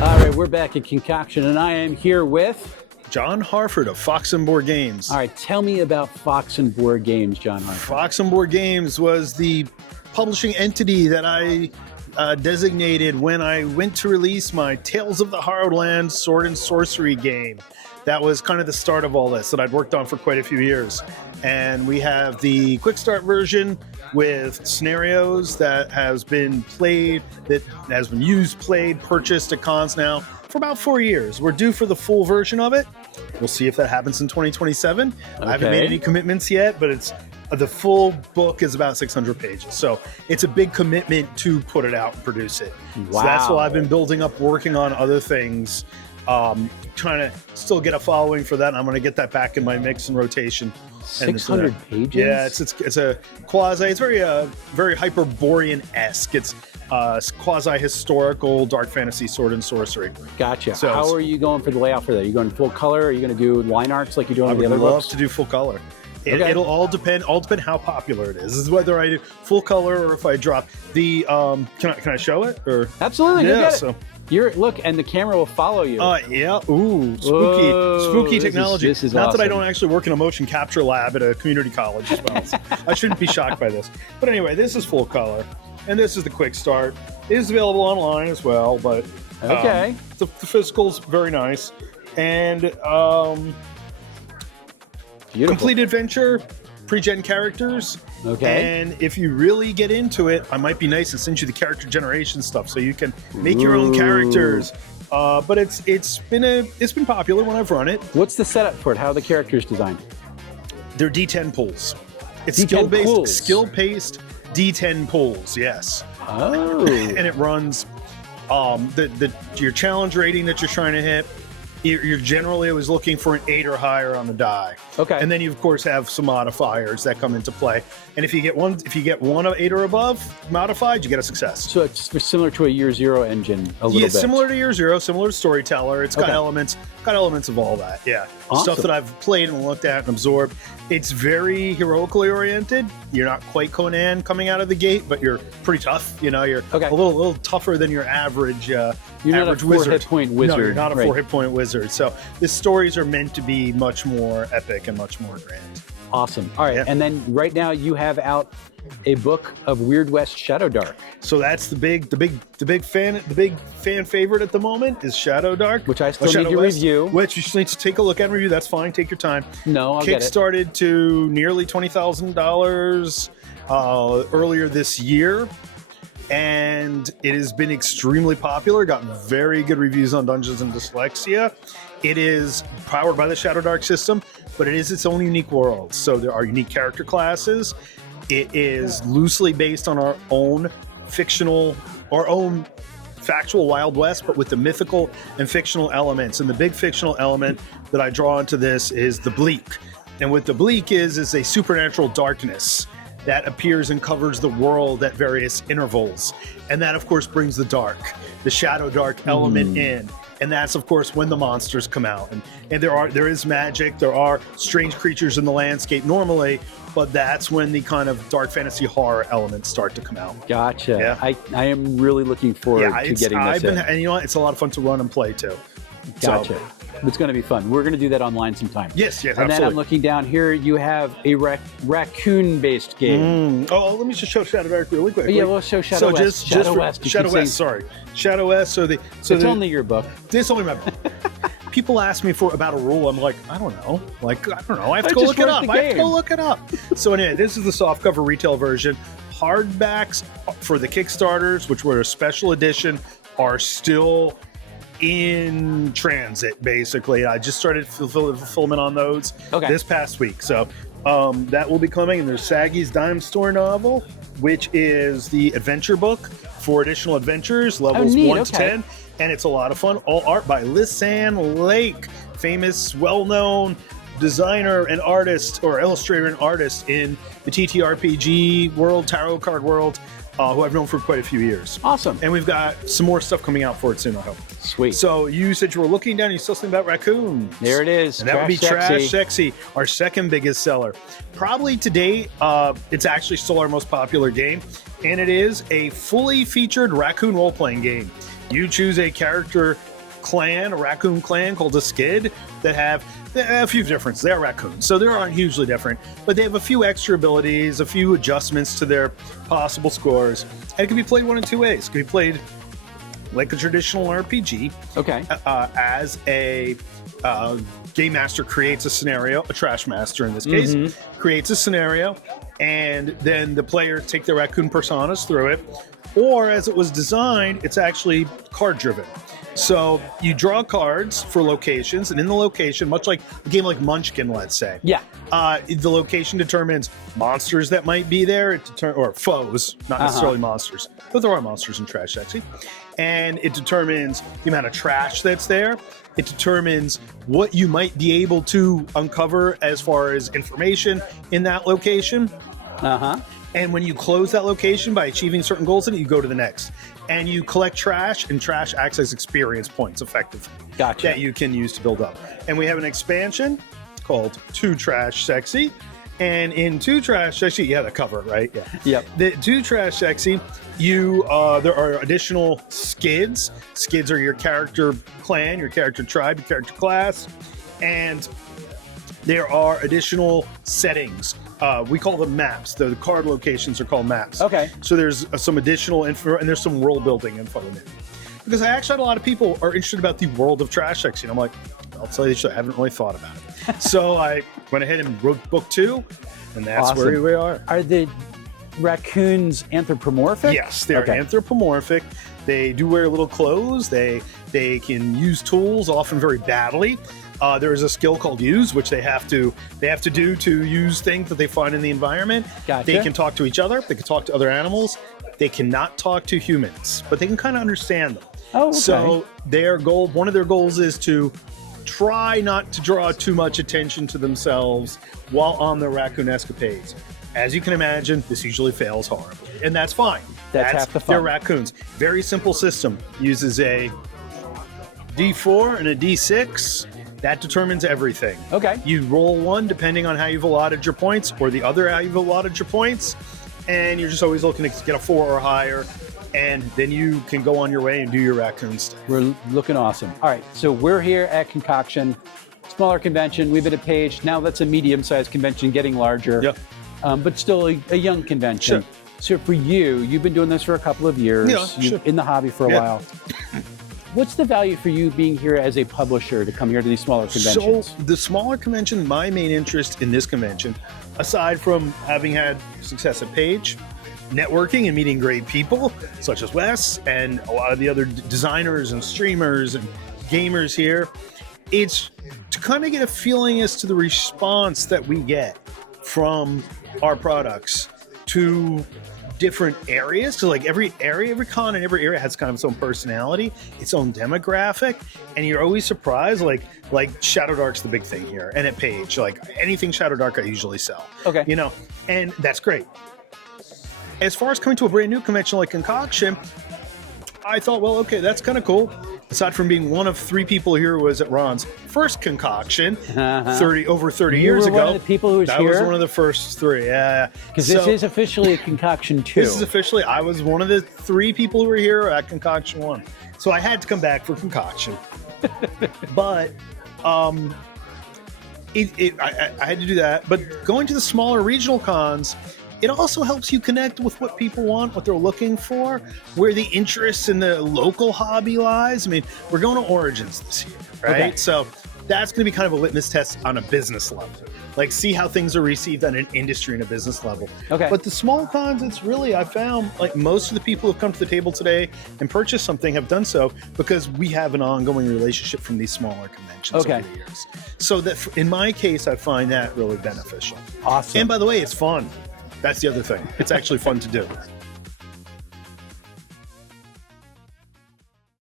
All right, we're back at Concoction, and I am here with John Harford of Fox and Boar Games. All right, tell me about Fox and Boar Games, John Harford. Fox and Boar Games was the publishing entity that I designated when I went to release my Tales of the Harrowed Land Sword Sorcery game. That was kind of the start of all this that I'd worked on for quite a few years. And we have the quick start version with scenarios that has been played, that has been used, played, purchased at cons now for about 4 years. We're due for the full version of it. We'll see if that happens in 2027. Okay. I haven't made any commitments yet, but it's the full book is about 600 pages. So it's a big commitment to put it out and produce it. Wow. So that's why I've been building up, working on other things, trying to still get a following for that. And I'm going to get that back in my mix and rotation. 600 pages? Yeah, it's a quasi, it's very Hyperborean-esque. It's quasi-historical dark fantasy sword and sorcery. Gotcha. So how are you going for the layout for that? Are you going full color? Are you going to do line arts like you do on the other books? I would love to do full color. It'll all depend how popular it is. This is whether I do full color or if I drop the can I show it? Or absolutely, yeah, you get it. So look, and the camera will follow you. Yeah. Ooh, spooky technology. This is not awesome. that I don't actually work in a motion capture lab at a community college as well. So I shouldn't be shocked by this. But anyway, this is full color, and this is the quick start. It is available online as well, but okay. The physical's very nice, and beautiful. Complete adventure, pre-gen characters. Okay. And if you really get into it, I might be nice and send you the character generation stuff so you can make your own characters. But it's been popular when I've run it. What's the setup for it? How are the characters designed? They're D10 pools. It's D10 skill-based D10 pools. Yes. Oh. And it runs your challenge rating that you're trying to hit. You're generally always looking for an 8 or higher on the die. Okay. And then you of course have some modifiers that come into play. And if you get one of 8 or above modified, you get a success. So it's similar to a Year Zero engine a little bit. Yeah, similar to Year Zero, similar to Storyteller. It's got elements of all that. Yeah. Awesome. Stuff that I've played and looked at and absorbed. It's very heroically oriented. You're not quite Conan coming out of the gate, but you're pretty tough. You know, you're a little tougher than your average You're average not a wizard. 4-hit-point wizard. No, you're not a 4-hit-point wizard. So the stories are meant to be much more epic and much more grand. Awesome. All right. Yeah. And then right now you have out a book of Weird West Shadowdark. So that's the big fan favorite at the moment is Shadowdark, which I still need to review. Which you just need to take a look at and review. That's fine. Take your time. No, I'll get it. Kickstarted to nearly $20,000 earlier this year, and it has been extremely popular. Got very good reviews on Dungeons and Dyslexia. It is powered by the Shadowdark system, but it is its own unique world. So there are unique character classes. It is loosely based on our own factual Wild West, but with the mythical and fictional elements. And the big fictional element that I draw into this is the bleak. And what the bleak is a supernatural darkness that appears and covers the world at various intervals. And that, of course, brings the dark, the Shadowdark element in. And that's, of course, when the monsters come out. And there is magic, there are strange creatures in the landscape normally, but that's when the kind of dark fantasy horror elements start to come out. Gotcha. Yeah. I am really looking forward to getting this in. And you know what? It's a lot of fun to run and play, too. Gotcha. So, it's going to be fun. We're going to do that online sometime. Yes, and absolutely. then I'm looking down here. You have a raccoon-based game. Oh, let me just show Shadowdark really quick. Yeah, we'll show Shadowest. Shadowest. Sorry, Shadowest. It's only your book. It's only my book. People ask me about a rule. I'm like, I don't know. I have to go look it up. So anyway, this is the softcover retail version. Hardbacks for the Kickstarters, which were a special edition, are still in transit, basically. I just started fulfillment on those this past week. So that will be coming. And there's Saggy's Dime Store novel, which is the adventure book for additional adventures, levels 1 to 10. And it's a lot of fun. All art by Lisanne Lake, famous, well-known designer and artist, or illustrator and artist in the TTRPG world, tarot card world. who I've known for quite a few years. Awesome. And we've got some more stuff coming out for it soon, I hope. Sweet. So you said you were looking down, you saw something about raccoons. There it is. And that would be Trash Sexy, our second biggest seller. Probably to date, it's actually still our most popular game, and it is a fully featured raccoon role-playing game. You choose a character clan, a raccoon clan called a Skid, that have a few differences. They're raccoons, so they aren't hugely different, but they have a few extra abilities, a few adjustments to their possible scores, and it can be played one of two ways. It can be played like a traditional RPG. Okay. As a game master creates a scenario, a trash master in this case, creates a scenario, and then the player take their raccoon personas through it. Or as it was designed, it's actually card driven. So you draw cards for locations, and in the location, much like a game like Munchkin, let's say. Yeah. The location determines monsters that might be there, or foes, not necessarily monsters, but there are monsters in Trash Sexy. And it determines the amount of trash that's there. It determines what you might be able to uncover as far as information in that location. And when you close that location by achieving certain goals in it, you go to the next. And you collect trash, and trash acts as experience points effectively. Gotcha. That you can use to build up. And we have an expansion called 2 Trash Sexy. And in 2 Trash Sexy, yeah, the cover, right? Yeah. Yep. The 2 Trash Sexy, there are additional skids. Skids are your character clan, your character tribe, your character class. And there are additional settings. We call them maps. The card locations are called maps. Okay. So there's some additional info, and there's some world building info in it. Because I actually had a lot of people are interested about the world of Trash Sexy. And I'm like, I'll tell you, I haven't really thought about it. So I went ahead and wrote book 2, and that's where we are. Are the raccoons anthropomorphic? Yes, they're anthropomorphic. They do wear little clothes. They can use tools, often very badly. There is a skill called use, which they have to do to use things that they find in the environment. Gotcha. They can talk to each other. They can talk to other animals. They cannot talk to humans, but they can kind of understand them. Oh, okay. So one of their goals is to try not to draw too much attention to themselves while on their raccoon escapades. As you can imagine, this usually fails horribly, and that's fine. That's half the fun. They're raccoons. Very simple system. Uses a D4 and a D6. That determines everything. Okay. You roll 1 depending on how you've allotted your points, or the other how you've allotted your points, and you're just always looking to get a 4 or higher, and then you can go on your way and do your raccoon stuff. We're looking awesome. All right, so we're here at Concoction, smaller convention. We've been at Page. Now that's a medium-sized convention, getting larger. Yep. But still a young convention. Sure. So for you've been doing this for a couple of years. Yeah, You're in the hobby for a while. What's the value for you being here as a publisher to come here to these smaller conventions? So the smaller convention, my main interest in this convention, aside from having had success at Page, networking and meeting great people such as Wes and a lot of the other designers and streamers and gamers here, it's to kind of get a feeling as to the response that we get from our products to different areas. So like every con and every area has kind of its own personality, its own demographic, and you're always surprised. Like Shadowdark's the big thing here, and at Page, like anything Shadowdark I usually sell. Okay. And that's great. As far as coming to a brand new convention like Concoction, I thought, well, okay, that's kind of cool. Aside from being one of 3 people here who was at Ron's first Concoction, over 30 years ago. You were one of the people who was here? I was one of the first 3, yeah. Because this is officially a Concoction 2. This is officially, I was one of the 3 people who were here at Concoction 1. So I had to come back for Concoction. But I had to do that. But going to the smaller regional cons, it also helps you connect with what people want, what they're looking for, where the interest in the local hobby lies. I mean, we're going to Origins this year, right? Okay. So that's going to be kind of a litmus test on a business level. Like, see how things are received on an industry and a business level. Okay. But the small cons, it's really, I found, like, most of the people who've come to the table today and purchased something have done so because we have an ongoing relationship from these smaller conventions over the years. So that, in my case, I find that really beneficial. Awesome. And by the way, it's fun. That's the other thing. It's actually fun to do.